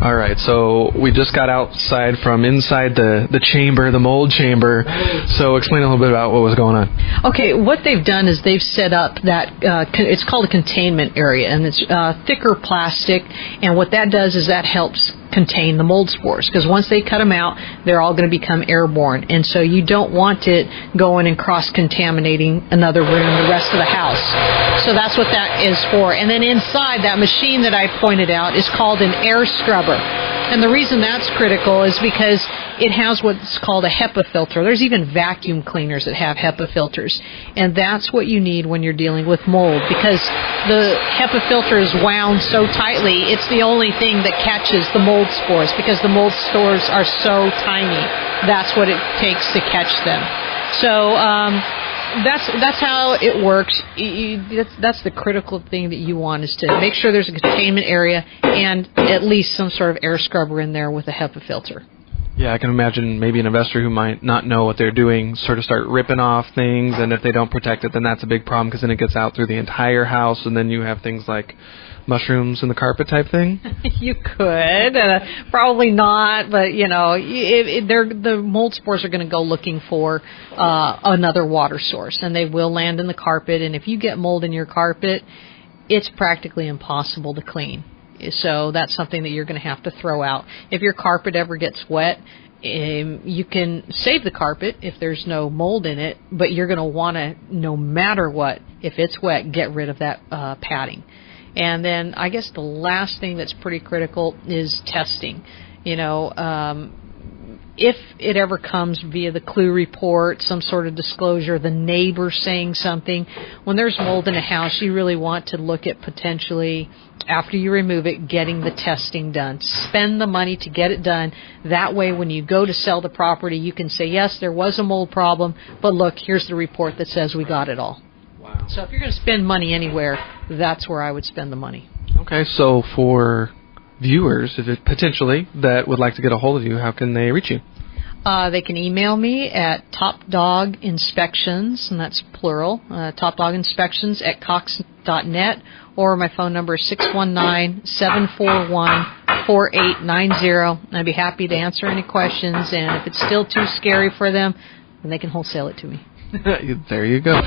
All right, so we just got outside from inside the chamber, the mold chamber. So explain a little bit about what was going on. Okay, what they've done is they've set up that, it's called a containment area, and it's thicker plastic, and what that does is that helps contain the mold spores, because once they cut them out, they're all going to become airborne, and so you don't want it going and cross-contaminating another room, the rest of the house. So that's what that is for. And then inside, that machine that I pointed out is called an air scrubber. And the reason that's critical is because it has what's called a HEPA filter. There's even vacuum cleaners that have HEPA filters. And that's what you need when you're dealing with mold, because the HEPA filter is wound so tightly, it's the only thing that catches the mold spores, because the mold spores are so tiny. That's what it takes to catch them. So that's how it works. That's the critical thing that you want, is to make sure there's a containment area and at least some sort of air scrubber in there with a HEPA filter. Yeah, I can imagine maybe an investor who might not know what they're doing sort of start ripping off things, and if they don't protect it, then that's a big problem, because then it gets out through the entire house, and then you have things like mushrooms in the carpet type thing. You could, probably not, but the mold spores are going to go looking for another water source, and they will land in the carpet. And if you get mold in your carpet, it's practically impossible to clean. So that's something that you're going to have to throw out. If your carpet ever gets wet, you can save the carpet if there's no mold in it, but you're going to want to, no matter what, if it's wet, get rid of that padding. And then I guess the last thing that's pretty critical is testing. If it ever comes via the clue report, some sort of disclosure, the neighbor saying something, when there's mold in a house, you really want to look at potentially, after you remove it, getting the testing done. Spend the money to get it done. That way, when you go to sell the property, you can say, yes, there was a mold problem, but look, here's the report that says we got it all. Wow. So if you're going to spend money anywhere, that's where I would spend the money. Okay, so for viewers, if it potentially that would like to get a hold of you, how can they reach you? They can email me at topdoginspections, and that's plural, topdoginspections@cox.net, or my phone number is 619-741-4890. I'd be happy to answer any questions, and if it's still too scary for them, then they can wholesale it to me. There you go.